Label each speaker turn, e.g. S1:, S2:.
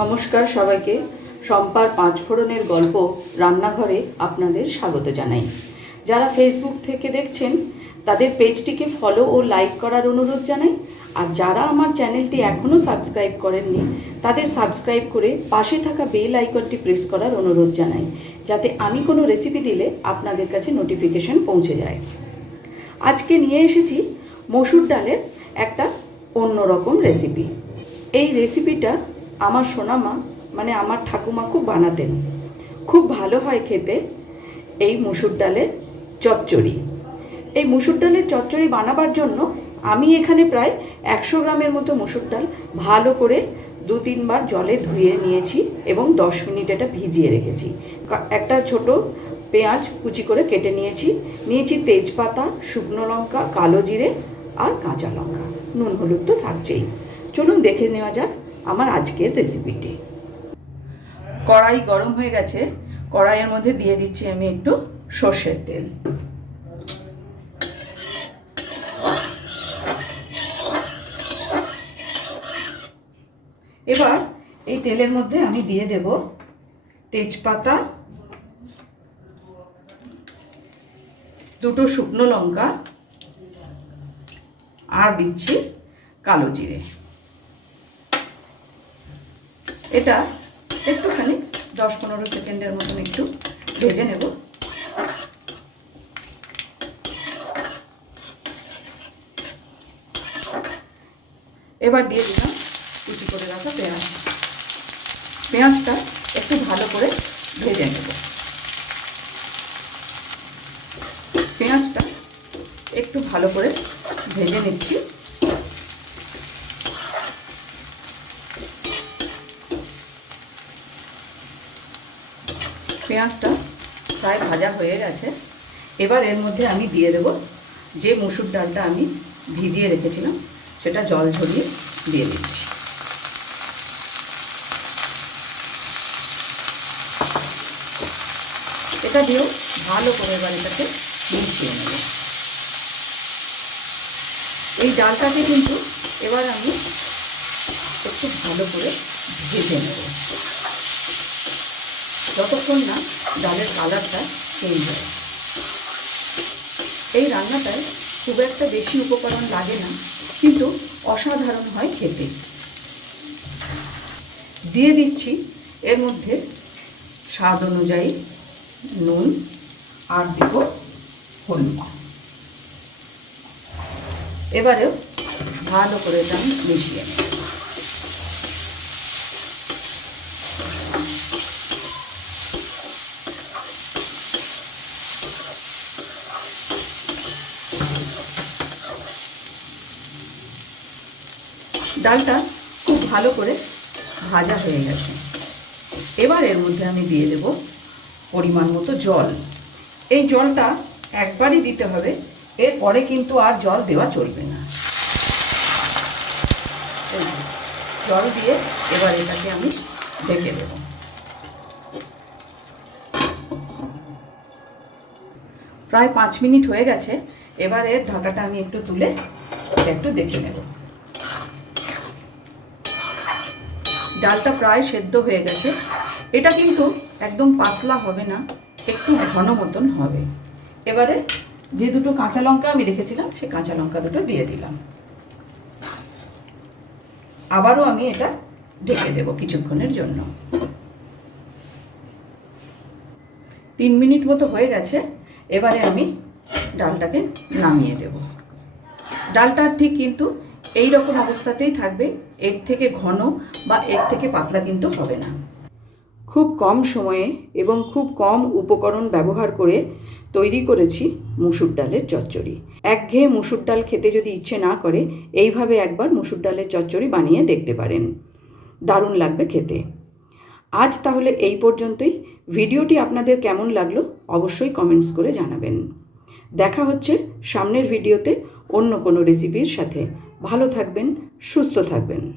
S1: নমস্কার সবাইকে। সম্পার পাঁচফোড়নের গল্প রান্নাঘরে আপনাদের স্বাগত জানাই। যারা ফেসবুক থেকে দেখছেন, তাদের পেজটিকে ফলো ও লাইক করার অনুরোধ জানাই। আর যারা আমার চ্যানেলটি এখনও সাবস্ক্রাইব করেননি, তাদের সাবস্ক্রাইব করে পাশে থাকা বেল আইকনটি প্রেস করার অনুরোধ জানাই, যাতে আমি কোনো রেসিপি দিলে আপনাদের কাছে নোটিফিকেশন পৌঁছে যায়। আজকে নিয়ে এসেছি মসুর ডালের একটা অন্যরকম রেসিপি এই রেসিপিটা আমার সোনামা মানে আমার ঠাকুমা খুব বানাতেন। খুব ভালো হয় খেতে এই মুসুর ডালের চচ্চড়ি। এই মুসুর ডালের চচ্চড়ি বানাবার জন্য আমি এখানে প্রায় একশো গ্রামের মতো মুসুর ডাল ভালো করে দু তিনবার জলে ধুয়ে নিয়েছি এবং দশ মিনিট এটা ভিজিয়ে রেখেছি। একটা ছোট পেঁয়াজ কুচি করে কেটে নিয়েছি। নিয়েছি তেজপাতা, শুকনো লঙ্কা, কালো জিরে আর কাঁচা লঙ্কা। নুন হলুদ তো থাকছেই। চলুন দেখে নেওয়া যাক আমার আজকের রেসিপিটি কড়াই গরম হয়ে গেছে, কড়াইয়ের মধ্যে দিয়ে দিচ্ছি আমি একটু সর্ষের তেল। এবার এই তেলের মধ্যে আমি দিয়ে দেব তেজপাতা, দুটো শুকনো লঙ্কা, আর দিচ্ছি কালো জিরে। এটা একটুখানি দশ পনেরো সেকেন্ডের মতন একটু ভেজে নেব। এবার দিয়ে দিলাম কুচি করে রাখা পেঁয়াজ। পেঁয়াজটা একটু ভালো করে ভেজে নেব। পেঁয়াজটা একটু ভালো করে ভেজে নিচ্ছি। পেঁয়াজটা প্রায় ভাজা হয়ে গেছে। এবার এর মধ্যে আমি দিয়ে দেব যে মুসুর ডালটা আমি ভিজিয়ে রেখেছিলাম, সেটা জল ঝরিয়ে দিয়ে দিচ্ছি। এটা দিয়েও ভালো করে এবার এটাকে মিশিয়ে নেব। এই ডালটাকে কিন্তু এবার আমি একটু ভালো করে ভেজে নেব। যতক্ষণ না ডালের কালারটা চেঞ্জ হয়। এই রান্নাটায় খুব একটা বেশি উপকরণ লাগে না, কিন্তু অসাধারণ হয় খেতে। দিয়ে দিচ্ছি এর মধ্যে স্বাদ অনুযায়ী নুন আর দিব হলুদ। এবারেও ভালো করে আমি মিশিয়ে নেব ডালটা খুব ভালো করে ভাজা হয়ে গেছে। এবার এর মধ্যে আমি দিয়ে দেব পরিমাণ মতো জল। এই জলটা একবারই দিতে হবে, এরপরে কিন্তু আর জল দেওয়া চলবে না। জল দিয়ে এবার এটাকে আমি ঢেকে দেব। প্রায় পাঁচ মিনিট হয়ে গেছে এবার এর ঢাকাটা আমি একটু তুলে একটু দেখে নেব। ডালটা প্রায় সেদ্ধ হয়ে গেছে। এটা কিন্তু একদম পাতলা হবে না, একটু ঘন মতন হবে। এবারে যে দুটো কাঁচা লঙ্কা আমি রেখেছিলাম, সেই কাঁচা লঙ্কা দুটো দিয়ে দিলাম। আবারও আমি এটা ঢেকে দেব কিছুক্ষণের জন্য। তিন মিনিট মতো হয়ে গেছে। এবারে আমি ডালটাকে নামিয়ে দেব। ডালটা ঠিক কিন্তু এই রকম অবস্থাতেই থাকবে, এর থেকে ঘন বা এর থেকে পাতলা কিন্তু হবে না। খুব কম সময়ে এবং খুব কম উপকরণ ব্যবহার করে তৈরি করেছি মুসুর ডালের চচ্চড়ি। একঘেয়ে মুসুর ডাল খেতে যদি ইচ্ছে না করে, এইভাবে একবার মুসুর ডালের চচ্চড়ি বানিয়ে দেখতে পারেন। দারুণ লাগবে খেতে। আজ তাহলে এই পর্যন্তই। ভিডিওটি আপনাদের কেমন লাগল অবশ্যই কমেন্টস করে জানাবেন। দেখা হচ্ছে সামনের ভিডিওতে অন্য কোনো রেসিপির সাথে। ভালো থাকবেন সুস্থ থাকবেন।